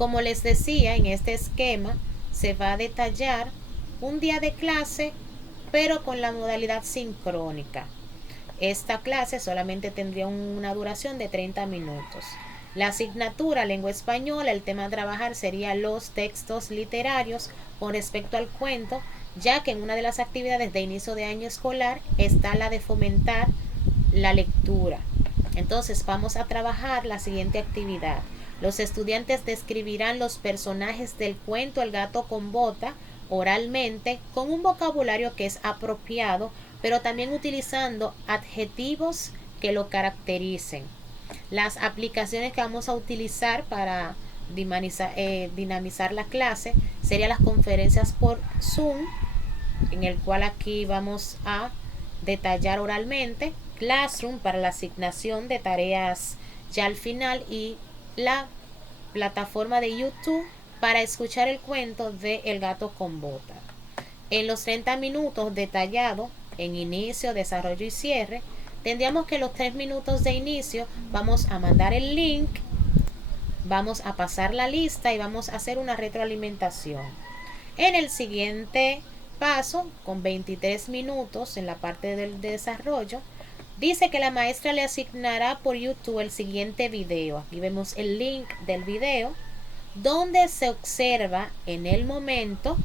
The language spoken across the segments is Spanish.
Como les decía, en este esquema se va a detallar un día de clase, pero con la modalidad sincrónica. Esta clase solamente tendría una duración de 30 minutos. La asignatura lengua española, el tema a trabajar sería los textos literarios con respecto al cuento, ya que en una de las actividades de inicio de año escolar está la de fomentar la lectura. Entonces vamos a trabajar la siguiente actividad. Los estudiantes describirán los personajes del cuento El gato con bota oralmente con un vocabulario que es apropiado, pero también utilizando adjetivos que lo caractericen. Las aplicaciones que vamos a utilizar para dinamizar la clase serían las conferencias por Zoom, en el cual aquí vamos a detallar oralmente, Classroom para la asignación de tareas ya al final, y la plataforma de YouTube para escuchar el cuento de El gato con bota. En los 30 minutos detallado en inicio, desarrollo y cierre, tendríamos que los 3 minutos de inicio vamos a mandar el link, vamos a pasar la lista y vamos a hacer una retroalimentación. En el siguiente paso, con 23 minutos en la parte del desarrollo, dice que la maestra le asignará por YouTube el siguiente video. Aquí vemos el link del video, donde se observa en el momento,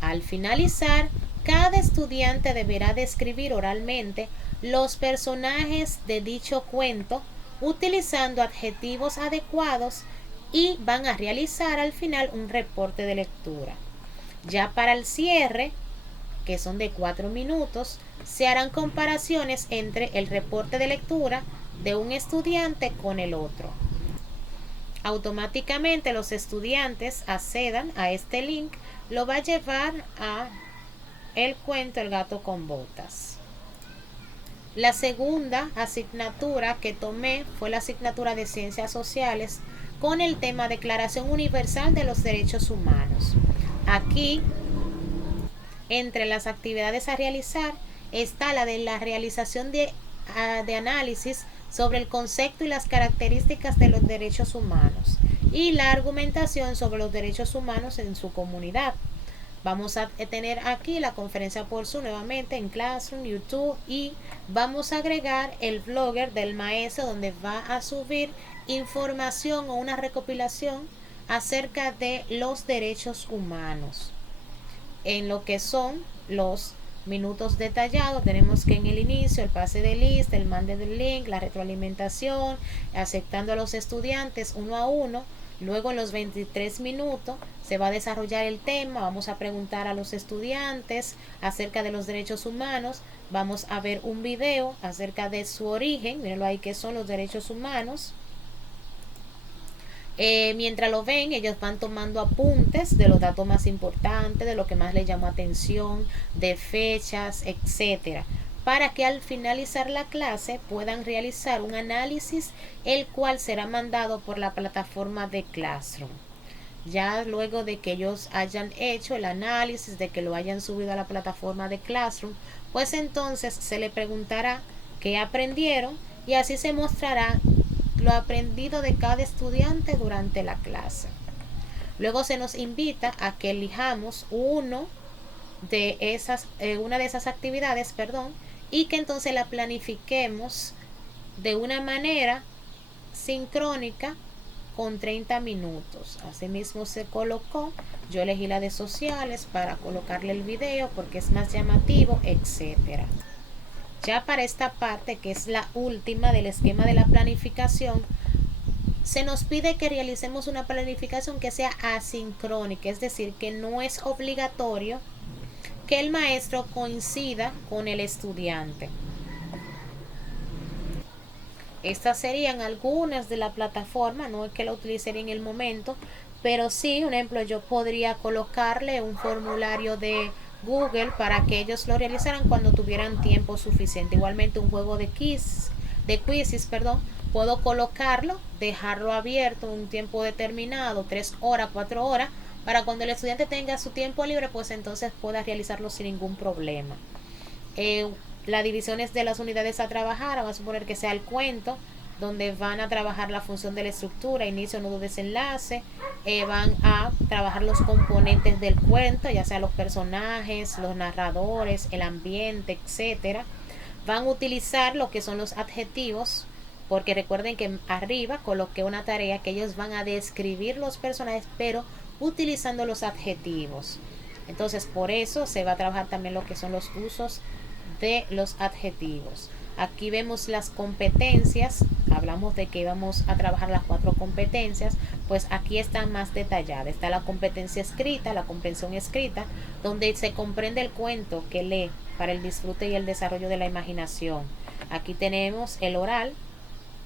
al finalizar, cada estudiante deberá describir oralmente los personajes de dicho cuento utilizando adjetivos adecuados y van a realizar al final un reporte de lectura. Ya para el cierre, que son de 4 minutos, se harán comparaciones entre el reporte de lectura de un estudiante con el otro. Automáticamente los estudiantes accedan a este link, lo va a llevar a el cuento El gato con botas. La segunda asignatura que tomé fue la asignatura de Ciencias Sociales con el tema Declaración Universal de los Derechos Humanos. Aquí, entre las actividades a realizar, está la de la realización de análisis sobre el concepto y las características de los derechos humanos y la argumentación sobre los derechos humanos en su comunidad. Vamos a tener aquí la conferencia por Zoom nuevamente en Classroom, YouTube, y vamos a agregar el blogger del maestro donde va a subir información o una recopilación acerca de los derechos humanos. En lo que son los minutos detallados, tenemos que en el inicio el pase de lista, el mande del link, la retroalimentación, aceptando a los estudiantes uno a uno. Luego en los 23 minutos se va a desarrollar el tema, vamos a preguntar a los estudiantes acerca de los derechos humanos, vamos a ver un video acerca de su origen, mírenlo ahí que son los derechos humanos. Mientras lo ven, ellos van tomando apuntes de los datos más importantes, de lo que más les llamó atención, de fechas, etcétera, para que al finalizar la clase puedan realizar un análisis, el cual será mandado por la plataforma de Classroom. Ya luego de que ellos hayan hecho el análisis, de que lo hayan subido a la plataforma de Classroom, pues entonces se le preguntará qué aprendieron y así se mostrará lo aprendido de cada estudiante durante la clase. Luego se nos invita a que elijamos una de esas actividades, y que entonces la planifiquemos de una manera sincrónica con 30 minutos. Asimismo se colocó, yo elegí la de sociales para colocarle el video porque es más llamativo, etcétera. Ya para esta parte, que es la última del esquema de la planificación, se nos pide que realicemos una planificación que sea asincrónica, es decir, que no es obligatorio que el maestro coincida con el estudiante. Estas serían algunas de la plataforma, no es que la utilice en el momento, pero sí, un ejemplo, yo podría colocarle un formulario de Google para que ellos lo realizaran cuando tuvieran tiempo suficiente. Igualmente un juego de quizzes, puedo colocarlo, dejarlo abierto un tiempo determinado, 3 horas, 4 horas, para cuando el estudiante tenga su tiempo libre, pues entonces pueda realizarlo sin ningún problema. Las divisiones de las unidades a trabajar, vamos a suponer que sea el cuento, donde van a trabajar la función de la estructura, inicio, nudo, desenlace. Van a trabajar los componentes del cuento, ya sea los personajes, los narradores, el ambiente, etcétera. Van a utilizar lo que son los adjetivos, porque recuerden que arriba coloqué una tarea que ellos van a describir los personajes, pero utilizando los adjetivos. Entonces, por eso se va a trabajar también lo que son los usos de los adjetivos. Aquí vemos las competencias, hablamos de que íbamos a trabajar las 4 competencias, pues aquí están más detalladas. Está la competencia escrita, la comprensión escrita, donde se comprende el cuento que lee para el disfrute y el desarrollo de la imaginación. Aquí tenemos el oral,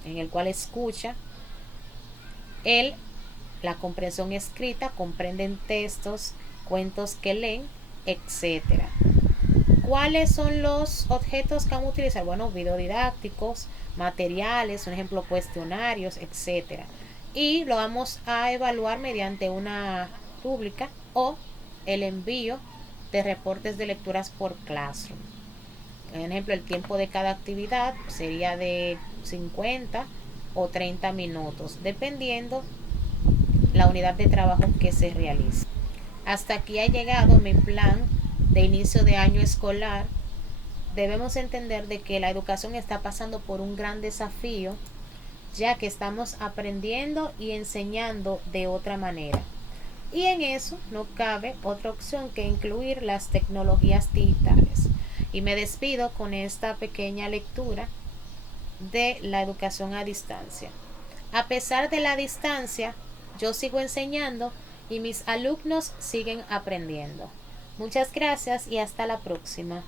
en el cual escucha. La comprensión escrita, comprenden textos, cuentos que leen, etcétera. ¿Cuáles son los objetos que vamos a utilizar? Bueno, videodidácticos, materiales, un ejemplo, cuestionarios, etcétera. Y lo vamos a evaluar mediante una rúbrica o el envío de reportes de lecturas por Classroom. Por ejemplo, el tiempo de cada actividad sería de 50 o 30 minutos, dependiendo la unidad de trabajo que se realice. Hasta aquí ha llegado mi plan de inicio de año escolar. Debemos entender de que la educación está pasando por un gran desafío, ya que estamos aprendiendo y enseñando de otra manera. Y en eso no cabe otra opción que incluir las tecnologías digitales. Y me despido con esta pequeña lectura de la educación a distancia. A pesar de la distancia, yo sigo enseñando y mis alumnos siguen aprendiendo. Muchas gracias y hasta la próxima.